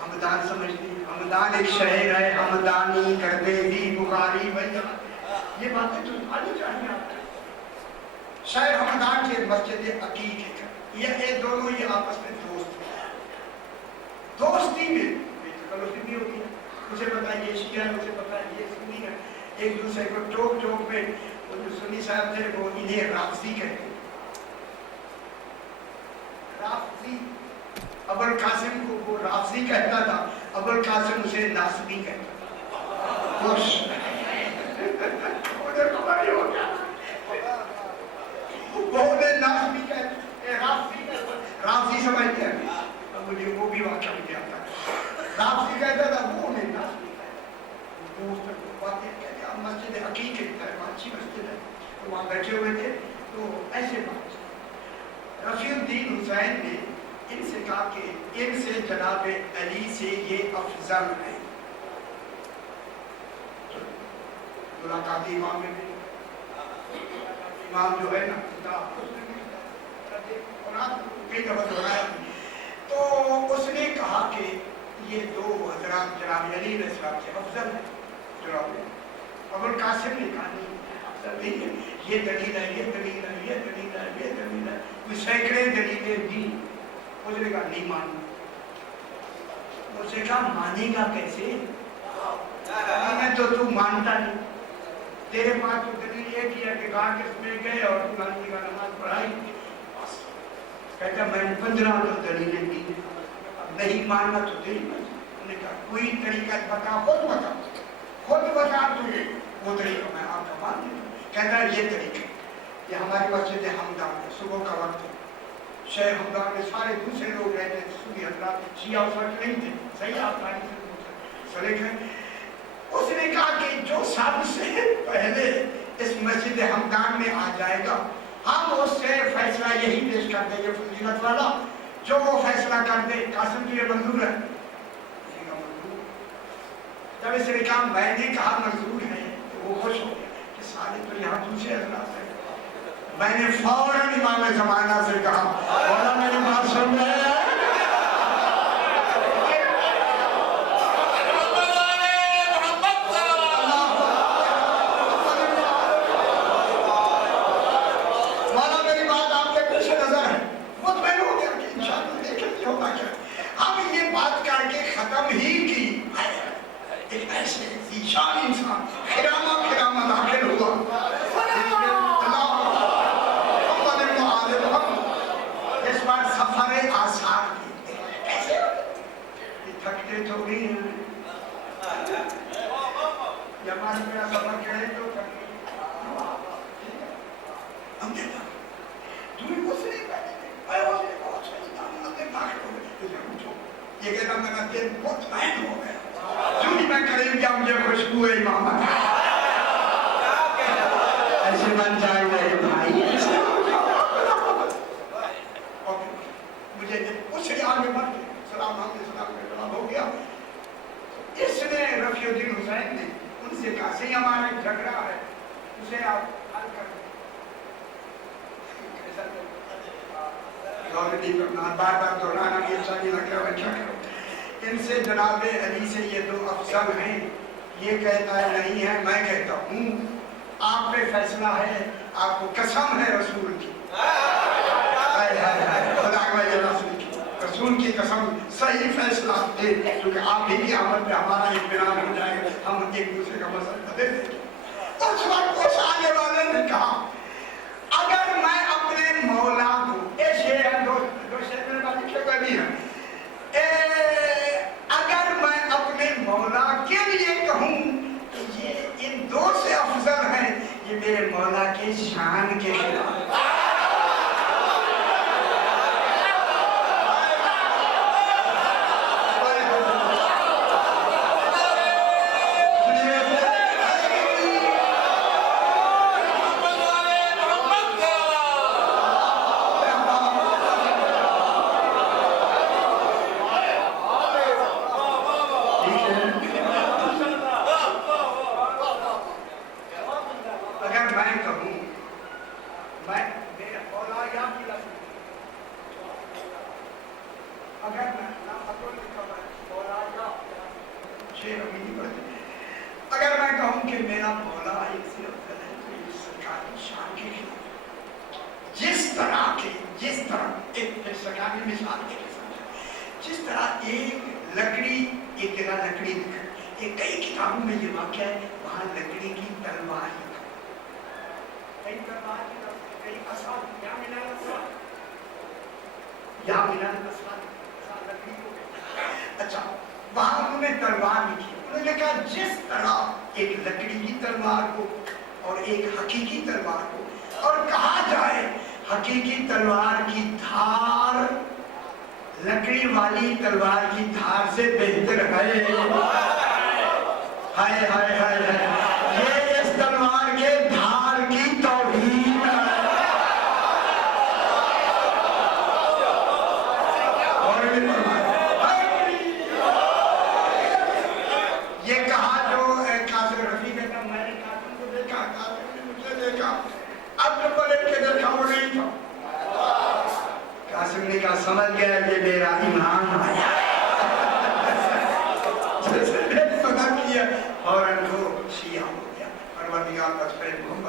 ہمدان سمجھ لی, ہمدان ایک شہر ہے. ہمدانی کرتے بھی بخاری بھائی, یہ باتیں تو آنی چاہیے آپ کو. شہر ہمدان کے مسجد عقیق ہے. یہ دونوں یہ آپس میں دوست ہیں. دوستی میں تکلفی بھی ہوتی ہے. اسے پتا ہے یہ شیعہ ہے, اسے پتا ہے یہ سنی ہے. ایک دوسرے کو ٹوک ٹوک میں وہ جو سنی صاحب تھے وہ انہیں رافضی کہتے ہیں. رافضی ابو القاسم کو وہ رافضی کہتا تھا, ابو القاسم اسے ناصبی کہتا تھا. خوش مجھے خبر ہی ہو گیا وہ انہیں ناصبی کہتا, رافضی کہتا. رافضی سمجھتے ہیں, اب مجھے وہ بھی واقعہ مجھے آتا ہے. رافضی کہتا تھا, وہ انہیں ناصبی کہتا. دوست باتیں کہتے ہیں. مسجد عقیق ہے, اچھی مسجد ہے, تو وہاں بیٹھے ہوئے تھے. تو ایسے بات رفیع الدین حسین نے ان سے کہا کہ ان سے جناب علی سے یہ افضل ہے. ملاقات امام میں بھی, امام جو ہے نا کئی دفعہ دہرایا, تو اس نے کہا کہ یہ دو حضرات جناب علی علیہ السلام سے افضل ہے. جناب ابو القاسم نے کہا نہیں افضل نہیں ہے, یہ دلیل ہے, یہ دلیل ہے, یہ دلیل ہے, یہ دلیل ہے, کوئی سینکڑے دلیلیں دی. مجھے نے کہا نہیں مانوں. مجھ سے کہا مانے گا کیسے, تو تو مانتا نہیں. تیرے پاس تو دلیل یہ کیا کہ کاغذ میں گئے اور تمہاری کا نماز پڑھائی. کہتا میں 15 دلیلیں دی, اب نہیں ماننا تو نہیں ماننا. انہوں نے کہا کوئی طریقہ بتا, خود بتا, خود بتا تجھے وہ طریقہ میں آپ کا مان دوں. کہتا ہے یہ طریقہ, یہ ہماری مسجد ہمدان ہے, صبح کا وقت ہے. شہر ہمدان میں سارے دوسرے لوگ رہتے ہیں, سنی حضرات, شیعہ اس وقت نہیں تھے. صحیح آپ سلیک ہیں. اس نے کہا کہ جو سب سے پہلے اس مسجد ہمدان میں آ جائے گا ہم اس سے فیصلہ یہی پیش کر دیں گے فضیلت والا, جو وہ فیصلہ کر دے. قاسم کی یہ منظور ہے, جب اس نے کہا میں نے کہا منظور ہے تو وہ خوش ہو گیا کہ سارے تو یہاں دوسرے حضرات ہیں. میں نے فوراً امام زمانہ سے کہا مولا میری بات سن رہے ہیں؟ مولا میری بات آپ کے پیچھے نظر ہے. مطمئن ہو گیا کہ انشاءاللہ دیکھیں ہوتا کیا. ہم یہ بات کر کے ختم ہی کی. ایک ایسے ذیشان انسان خرامہ داخل ہوا. اس بار سفر آسان کی. کیسے تھکتے تھوڑی ہیں. جب ہمارے میرا سفر کرے تو ہم دیتا تمہیں کچھ نہیں پہلے بہت صحیح داخل ہو گئے. یہ کہنا میرا دل بہت مہن ہو گیا. جو ہی میں قریب کیا مجھے خوشبو ہے امامت. ایسے بن جائے میرے بھائی. مجھے اس خیال میں مت سلام سلام ہو گیا. اس نے رفیع الدین حسین نے ان سے کہا سی ہمارا ایک جھگڑا ہے اسے آپ حل کر دیں. بار بار دہرانا بھی اچھا نہیں لگ رہا. اچھا کرو ان سے جناب علی سے یہ دو افضل ہیں. یہ کہتا ہے نہیں ہے میں کہتا ہوں. آپ پہ فیصلہ ہے. آپ کو قسم ہے رسول کی. رسول کی قسم صحیح فیصلہ دے کیونکہ آپ ہی کی آمد پہ ہمارا اطمینان ہو جائے گا. ہم ایک دوسرے کا مسئلہ دے دیں گے. اس وقت اس آنے والے نے کہا اگر میں اپنے مولا کو اگر میں اپنے مولا کے لیے کہوں کہ یہ ان دو سے افضل ہیں یہ میرے مولا کے شان کے خلاف. اگر میں کہوں کہ میرا مولا ایک سے افضل ہے تو یہ سرکار کی شان کے خلاف. جس طرح ایک سرکار کی مثال کے سمجھا جس طرح ایک لکڑی ایک جگہ لکڑی ایک کئی کتابوں میں یہ واقعہ ہے وہاں لکڑی کی تلوار کئی تلوار کی کئی اصحاب یا ملال اصحاب لکڑی کو. اچھا وہاں انہوں نے تلوار لکھی. انہوں نے کہا جس طرح ایک لکڑی کی تلوار کو اور ایک حقیقی تلوار کو اور کہا جائے حقیقی تلوار کی دھار لکڑی والی تلوار کی دھار سے بہتر ہے. ہائے ہائے ہائے ہائے یہ اس تلوار کے دھار کی توہین ہے. یہ کہا جو قاسم رفیع کہتا میں نے قاسم کو دیکھا قاسم نے مجھے دیکھا اب جو پلٹ کے دیکھا وہ نہیں تھا. قاسم نے کہا سمجھ گیا یہ میرا امام آیا. جیسے نے پتہ کیا اور ان کو شیعہ ہو گیا. پروردگار بس پہ محمد